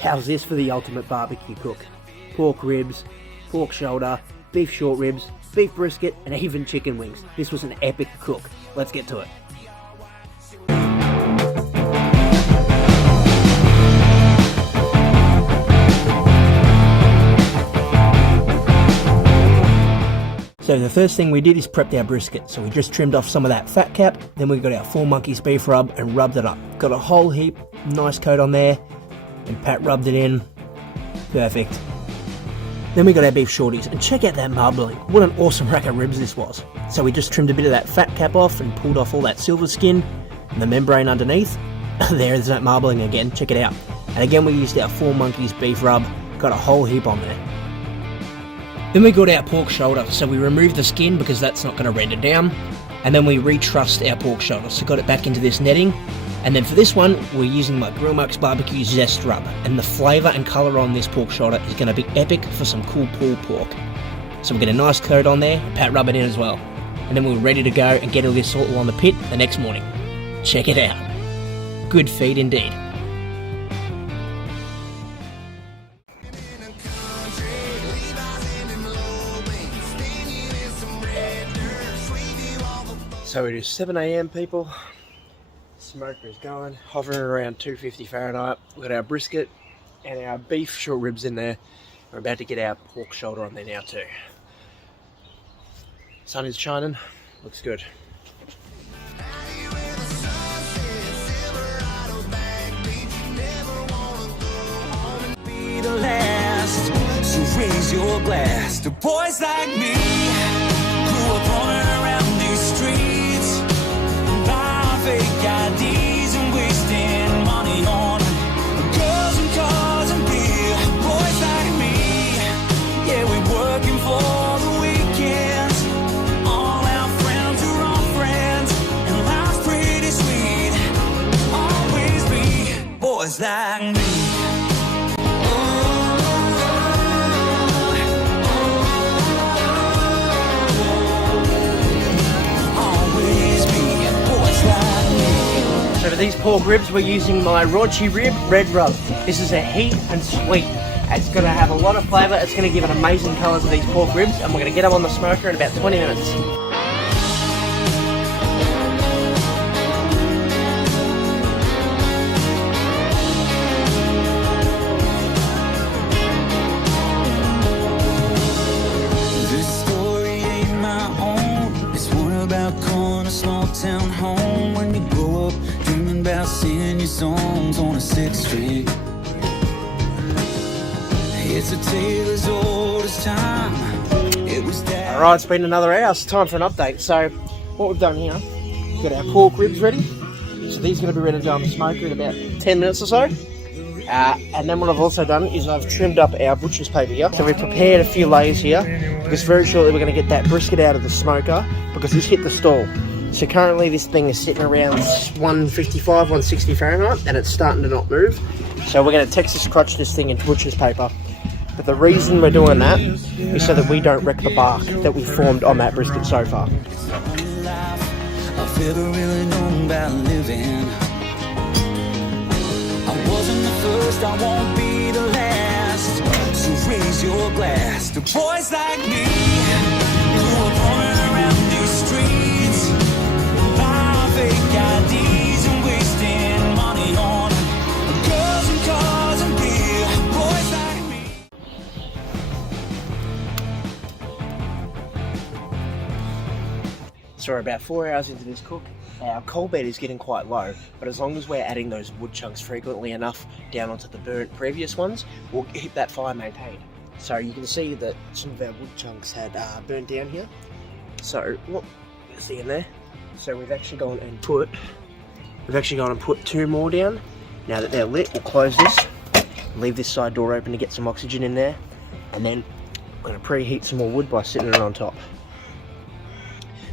How's this for the ultimate barbecue cook? Pork ribs, pork shoulder, beef short ribs, beef brisket, and even chicken wings. This was an epic cook. Let's get to it. So the first thing we did is prepped our brisket. So we just trimmed off some of that fat cap, then we got our 4 Monkeys beef rub and rubbed it up. Got a whole heap, nice coat on there, and Pat rubbed it in. Perfect. Then we got our beef shorties, and check out that marbling. What an awesome rack of ribs this was. So we just trimmed a bit of that fat cap off and pulled off all that silver skin and the membrane underneath. There's that marbling again, check it out. And again we used our 4 Monkeys beef rub, got a whole heap on there. Then we got our pork shoulder, so we removed the skin because that's not going to render down, and then we retrussed our pork shoulder, so got it back into this netting. And then for this one, we're using my Grillmarks Barbecue Zest Rub, and the flavour and colour on this pork shoulder is going to be epic for some cool pulled pork. So we get a nice coat on there, Pat rub it in as well. And then we're ready to go and get all this all on the pit the next morning. Check it out. Good feed indeed. So it is 7 AM people, smoker is going, hovering around 250 Fahrenheit. We've got our brisket and our beef short ribs in there. We're about to get our pork shoulder on there now too. Sun is shining, looks good. So raise your glass to boys like me, grew up running around these streets, buying fake IDs and wasting money on girls and cars and beer. Boys like me, yeah, we're working for the weekends. All our friends are our friends, and life's pretty sweet. Always be boys like me. So for these pork ribs, we're using my raunchy rib red rub. This is a heat and sweet. It's going to have a lot of flavour. It's going to give an amazing colour to these pork ribs, and we're going to get them on the smoker in about 20 minutes. This story ain't my own. It's one about calling a small town home when you grow up dreaming about singing your songs on a 6th Street. It's a tale as old as time. It was that. Alright, it's been another hour. It's time for an update. So what we've done here, we've got our pork ribs ready. So these are going to be ready to go on the smoker in about 10 minutes or so. And then what I've also done is I've trimmed up our butcher's paper here. So we've prepared a few layers here because very shortly we're going to get that brisket out of the smoker because this hit the stall. So currently this thing is sitting around 155, 160 Fahrenheit and it's starting to not move. So we're going to Texas crutch this thing into butcher's paper. But the reason we're doing that is so that we don't wreck the bark that we formed on that brisket so far. it's the only life I've ever really known about living. I wasn't the first, I won't be the last. So raise your glass to boys like me, who are running around these streets, buying fake IDs and wasting money on girls and cars and beer. Boys like me. So we're about 4 hours into this cook. Our coal bed is getting quite low, but as long as we're adding those wood chunks frequently enough down onto the burnt previous ones, we'll keep that fire maintained. So you can see that some of our wood chunks had burnt down here. So what you see in there? So we've actually gone and put 2 more down. Now that they're lit, we'll close this, leave this side door open to get some oxygen in there, and then we're going to preheat some more wood by sitting it on top.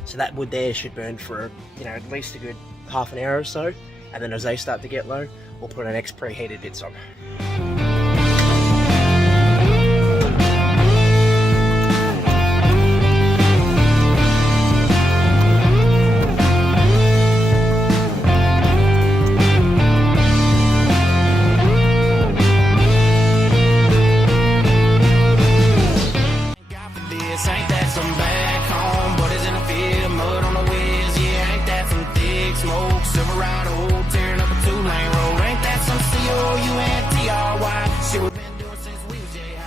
So that wood there should burn for, at least a good half an hour or so, and then as they start to get low, we'll put our next preheated bits on.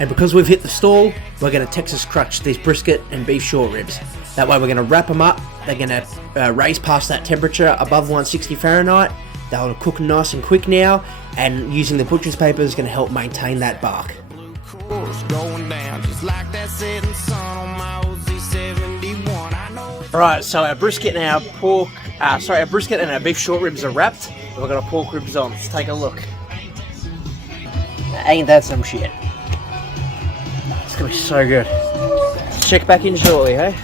And because we've hit the stall, we're going to Texas crutch these brisket and beef short ribs. That way we're going to wrap them up. They're going to raise past that temperature above 160 Fahrenheit. They'll cook nice and quick now, and using the butcher's paper is going to help maintain that bark. Alright, so our brisket and our brisket and our beef short ribs are wrapped. We've got our pork ribs on. Let's take a look. Ain't that some shit? It's gonna be so good. Let's check back in shortly, hey?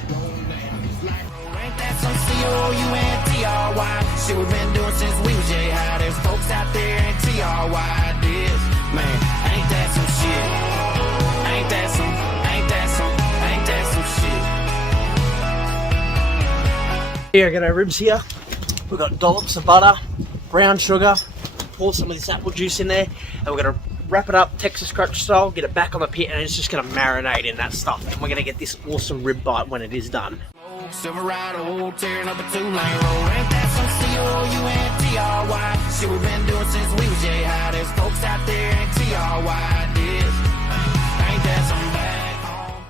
Shit we've been doing since we was high. There's folks out there in TRY this. Man, ain't that some shit? Ain't that some shit? Here, I got our ribs here. We've got dollops of butter, brown sugar, pour some of this apple juice in there, and we're gonna wrap it up Texas crutch style, get it back on the pit, and it's just gonna marinate in that stuff. And we're gonna get this awesome rib bite when it is done. Silverado, tearing up a 2-lane road. Ain't that some COUNTRY? Shit we've been doing since we was high. There's folks out there in TRY this. Ain't that some back home?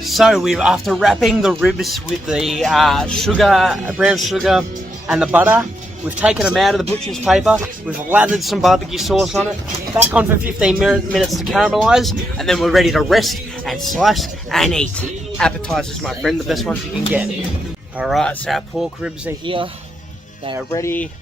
So we've, after wrapping the ribs with the brown sugar and the butter, we've taken them out of the butcher's paper, we've lathered some barbecue sauce on it, back on for 15 minutes to caramelise, and then we're ready to rest and slice and eat. Appetizers, my friend, the best ones you can get. Alright, so our pork ribs are here. They are ready.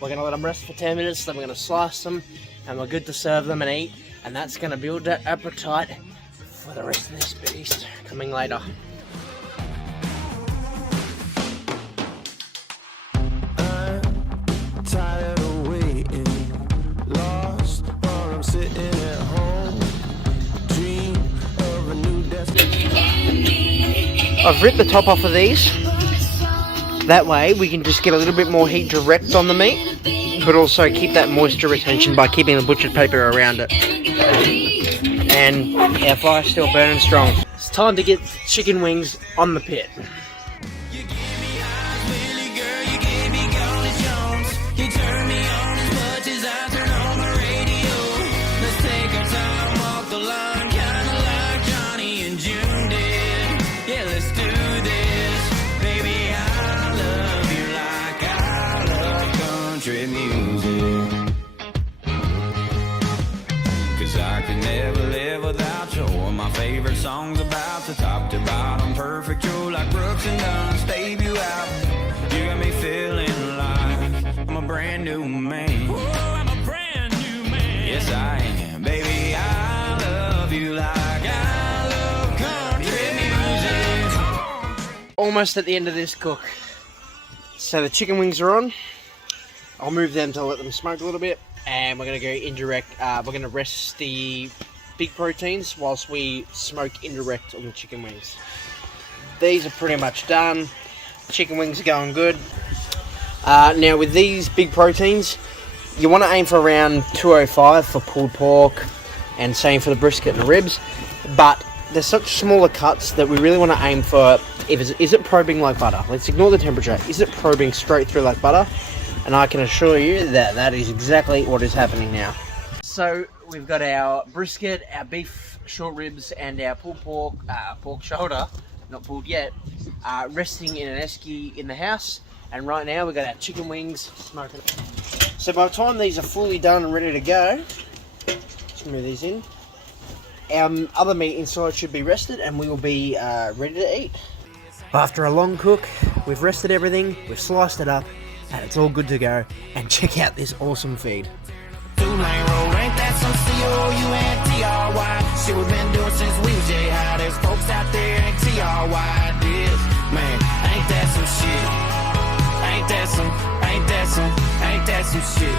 We're going to let them rest for 10 minutes, then we're going to slice them, and we're good to serve them and eat. And that's going to build that appetite for the rest of this beast coming later. I've ripped the top off of these. That way we can just get a little bit more heat direct on the meat, but also keep that moisture retention by keeping the butchered paper around it. And our fire's still burning strong. It's time to get chicken wings on the pit. Favorite songs about the top to bottom, perfect, you're like Brooks and Dunn's debut album. You got me feeling like I'm a brand new man. Whoa, I'm a brand new man. Yes, I am, baby. I love you like I love country music. Almost at the end of this cook. So the chicken wings are on. I'll move them to let them smoke a little bit, and we're going to go indirect. We're going to rest the big proteins whilst we smoke indirect on the chicken wings. These are pretty much done. Chicken wings are going good. Now with these big proteins, you want to aim for around 205 for pulled pork, and same for the brisket and the ribs, but they're such smaller cuts that we really want to aim for, is it probing like butter? Let's ignore the temperature. Is it probing straight through like butter? And I can assure you that that is exactly what is happening now. So we've got our brisket, our beef short ribs, and our pulled pork, pork shoulder, not pulled yet, resting in an esky in the house. And right now we've got our chicken wings smoking. So by the time these are fully done and ready to go, let's move these in. Our other meat inside should be rested, and we will be ready to eat. After a long cook, we've rested everything, we've sliced it up, and it's all good to go. And check out this awesome feed. 2-lane road, ain't that some COUNTRY? Shit we've been doing since we was high. There's folks out there in TRY this. Man, ain't that some shit? Ain't that some shit?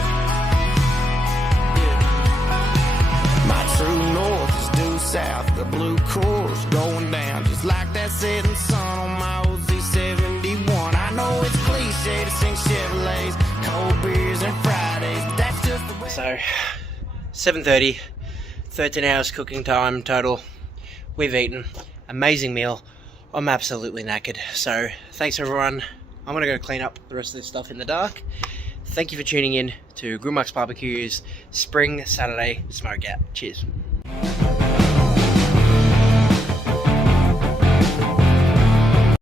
Yeah. My true north is due south, the blue course going down just like that setting sun on my OZ71. I know it's cliche to sing Chevrolets, cold beers and Fridays, but that's just the way. So, 7:30, 13 hours cooking time total. We've eaten. Amazing meal. I'm absolutely knackered. So thanks everyone. I'm gonna go clean up the rest of this stuff in the dark. Thank you for tuning in to Grillmarks Barbecue's Spring Saturday Smokeout. Cheers.